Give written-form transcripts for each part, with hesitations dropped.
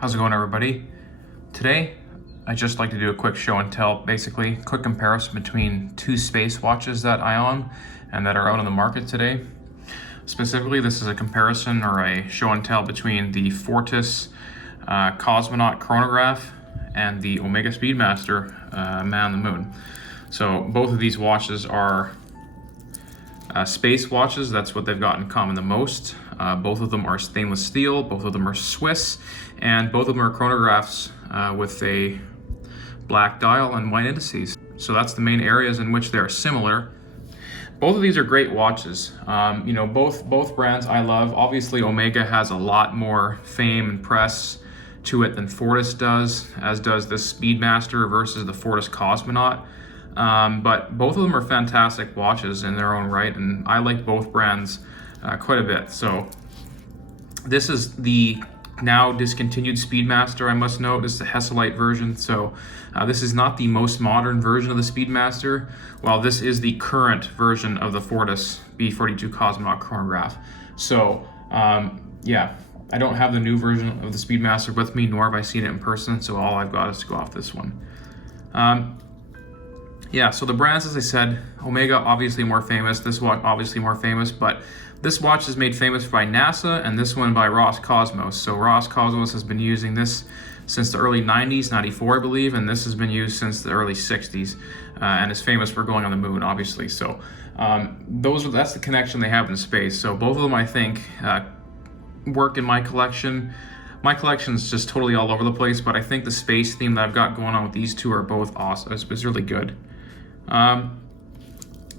How's it going, everybody? Today, I'd just like to do a quick show and tell, basically, quick comparison between two space watches that I own and that are out on the market today. Specifically, this is a comparison or a show and tell between the Fortis Cosmonaut Chronograph and the Omega Speedmaster Man on the Moon. So both of these watches are space watches. That's what they've got in common the most. Both of them are stainless steel, both of them are Swiss, and both of them are chronographs with a black dial and white indices. So that's the main areas in which they're similar. Both of these are great watches. Both brands I love. Obviously, Omega has a lot more fame and press to it than Fortis does, as does the Speedmaster versus the Fortis Cosmonaut. But both of them are fantastic watches in their own right, and I like both brands quite a bit. So this is the now discontinued Speedmaster, I must note. This is the Hesselite version, so this is not the most modern version of the Speedmaster, while this is the current version of the Fortis B42 Cosmonaut chronograph. So yeah, I don't have the new version of the Speedmaster with me, nor have I seen it in person, so all I've got is to go off this one. Yeah, so the brands, as I said, Omega obviously more famous, this watch obviously more famous, but this watch is made famous by NASA and this one by Roscosmos. So Roscosmos has been using this since the early 90s, 94 I believe, and this has been used since the early 60s and is famous for going on the moon, obviously. So that's the connection they have in space. So both of them, I think, work in my collection. My collection is just totally all over the place, but I think the space theme that I've got going on with these two are both awesome. It's really good.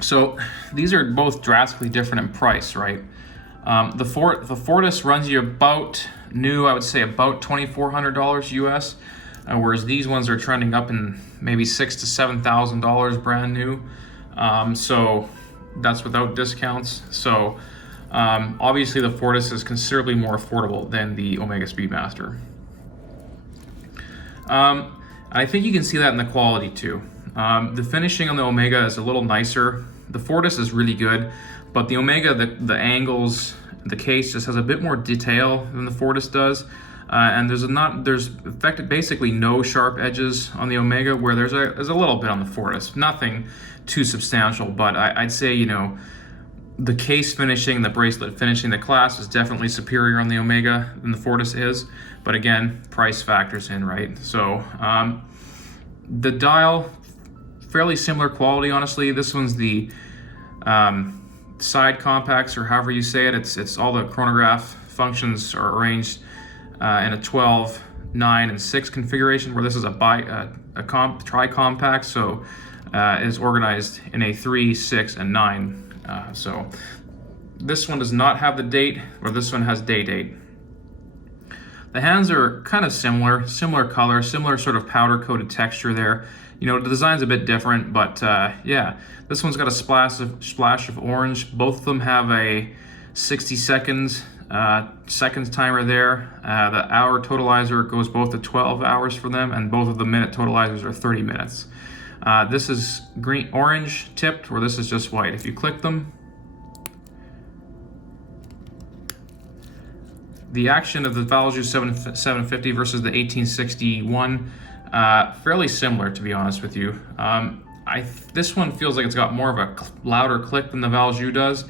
So these are both drastically different in price, right? The Fortis runs you about new, I would say about $2,400 US, whereas these ones are trending up in maybe $6,000 to $7,000 brand new. So that's without discounts. So obviously the Fortis is considerably more affordable than the Omega Speedmaster. I think you can see that in the quality too. The finishing on the Omega is a little nicer. The Fortis is really good, but the Omega, the angles, the case just has a bit more detail than the Fortis does. And there's basically no sharp edges on the Omega, where there's a little bit on the Fortis. Nothing too substantial, but I'd say, the case finishing, the bracelet finishing, the clasp is definitely superior on the Omega than the Fortis is. But again, price factors in, right? So the dial, fairly similar quality, honestly. This one's the side compacts, or however you say it. It's all the chronograph functions are arranged in a 12, 9, and 6 configuration, where this is a tri-compact, so is organized in a 3, 6, and 9. So this one does not have the date, or this one has date. The hands are kind of similar color, similar sort of powder coated texture there. The design's a bit different, but yeah, this one's got a splash of orange. Both of them have a 60 seconds timer there. The hour totalizer goes both to 12 hours for them, and both of the minute totalizers are 30 minutes. This is orange tipped, where this is just white. If you click them, the action of the Valjoux 750 versus the 1861, fairly similar, to be honest with you. This one feels like it's got more of a louder click than the Valjoux does.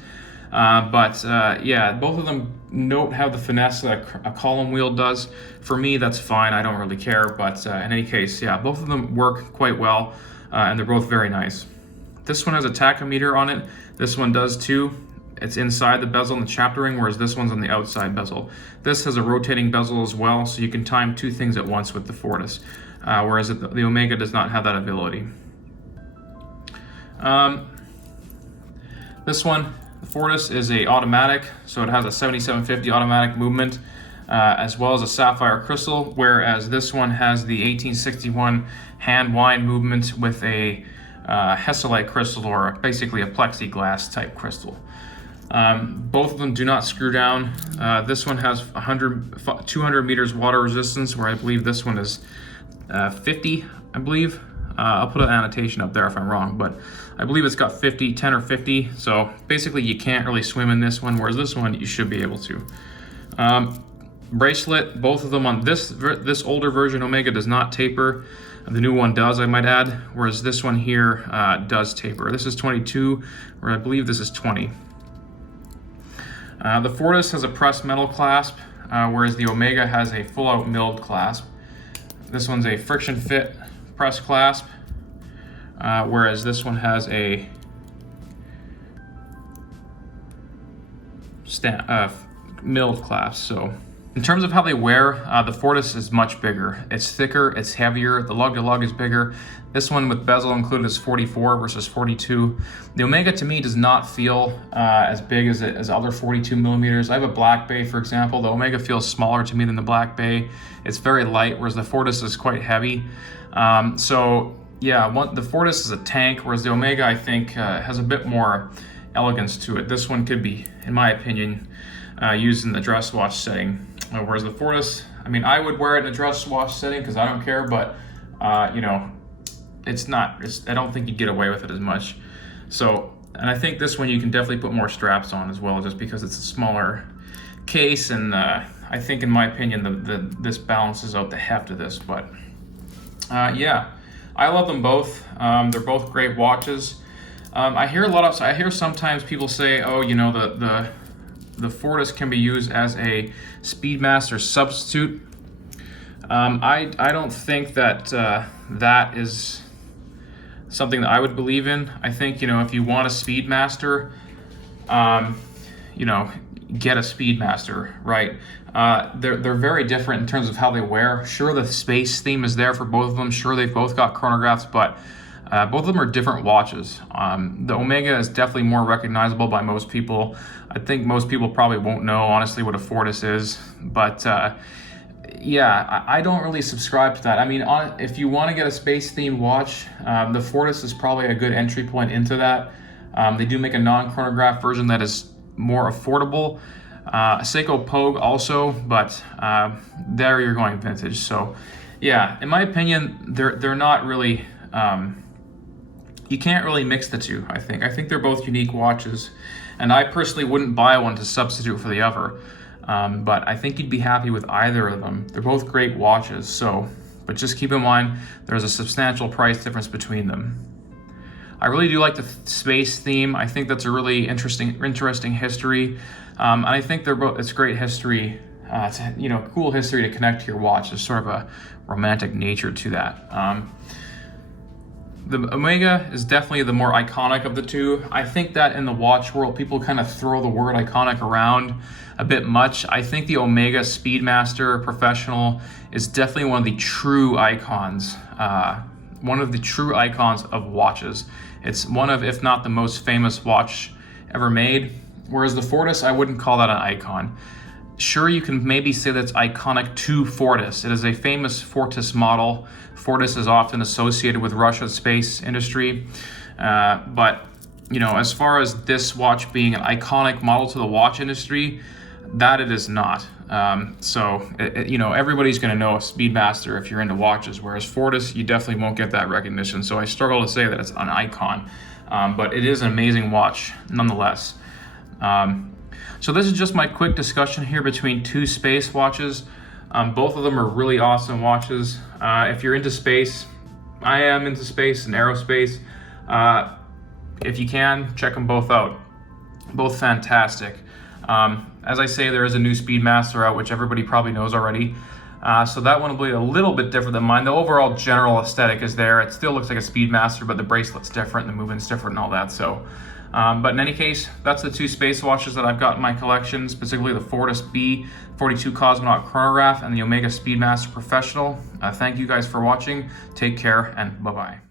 Yeah, both of them have the finesse that a column wheel does. For me, that's fine. I don't really care. But in any case, yeah, both of them work quite well, and they're both very nice. This one has a tachometer on it. This one does too. It's inside the bezel and the chapter ring, whereas this one's on the outside bezel. This has a rotating bezel as well, so you can time two things at once with the Fortis, whereas the Omega does not have that ability. This one, the Fortis, is a automatic, so it has a 7750 automatic movement, as well as a sapphire crystal, whereas this one has the 1861 hand wind movement with a Hesselite crystal, or basically a plexiglass type crystal. Both of them do not screw down. This one has 200 meters water resistance, where I believe this one is 50, I believe. I'll put an annotation up there if I'm wrong, but I believe it's got 10 or 50. So basically you can't really swim in this one, whereas this one you should be able to. bracelet, both of them on this older version Omega does not taper. The new one does, I might add, whereas this one here does taper. This is 22, or I believe this is 20. The Fortis has a pressed metal clasp, whereas the Omega has a full-out milled clasp. This one's a friction fit press clasp, whereas this one has a milled clasp. So in terms of how they wear, the Fortis is much bigger. It's thicker, it's heavier, the lug-to-lug is bigger. This one with bezel included is 44 versus 42. The Omega to me does not feel as big as other 42 millimeters. I have a Black Bay, for example. The Omega feels smaller to me than the Black Bay. It's very light, whereas the Fortis is quite heavy. So yeah, the Fortis is a tank, whereas the Omega, I think, has a bit more elegance to it. This one could be, in my opinion, used in the dress wash setting. Whereas the Fortis, I mean, I would wear it in a dress wash setting because I don't care, but you know, I don't think you'd get away with it as much. So, and I think this one you can definitely put more straps on as well, just because it's a smaller case, and I think, in my opinion, this balances out the heft of this. But yeah, I love them both. They're both great watches. I hear sometimes people say, oh, you know, the Fortis can be used as a Speedmaster substitute. I don't think that that is something that I would believe in. I think, you know, if you want a Speedmaster, you know, get a Speedmaster, right? They're very different in terms of how they wear. Sure, the space theme is there for both of them. Sure, they've both got chronographs, but both of them are different watches. The Omega is definitely more recognizable by most people. I think most people probably won't know, honestly, what a Fortis is. But yeah, I don't really subscribe to that. I mean, if you want to get a space-themed watch, the Fortis is probably a good entry point into that. They do make a non-chronograph version that is more affordable. Seiko Pogue also, but there you're going vintage. So yeah, in my opinion, they're not really... you can't really mix the two, I think. I think they're both unique watches, and I personally wouldn't buy one to substitute for the other. But I think you'd be happy with either of them. They're both great watches, so, but just keep in mind there's a substantial price difference between them. I really do like the space theme. I think that's a really interesting history, and I think it's great history. You know, cool history to connect to your watch. There's sort of a romantic nature to that. The Omega is definitely the more iconic of the two. I think that in the watch world, people kind of throw the word iconic around a bit much. I think the Omega Speedmaster Professional is definitely one of the true icons. One of the true icons of watches. It's one of, if not the most famous watch ever made. Whereas the Fortis, I wouldn't call that an icon. Sure, you can maybe say that's iconic to Fortis. It is a famous Fortis model. Fortis is often associated with Russia's space industry. But, you know, as far as this watch being an iconic model to the watch industry, that it is not. You know, everybody's going to know a Speedmaster if you're into watches, whereas Fortis, you definitely won't get that recognition. So I struggle to say that it's an icon, but it is an amazing watch nonetheless. So this is just my quick discussion here between two space watches. Both of them are really awesome watches. If you're into space, I am into space and aerospace. If you can, check them both out. Both fantastic. As I say, there is a new Speedmaster out, which everybody probably knows already. So that one will be a little bit different than mine. The overall general aesthetic is there. It still looks like a Speedmaster, but the bracelet's different, the movement's different and all that. So, but in any case, that's the two space watches that I've got in my collection, specifically the Fortis B42 Cosmonaut Chronograph and the Omega Speedmaster Professional. Thank you guys for watching. Take care and bye-bye.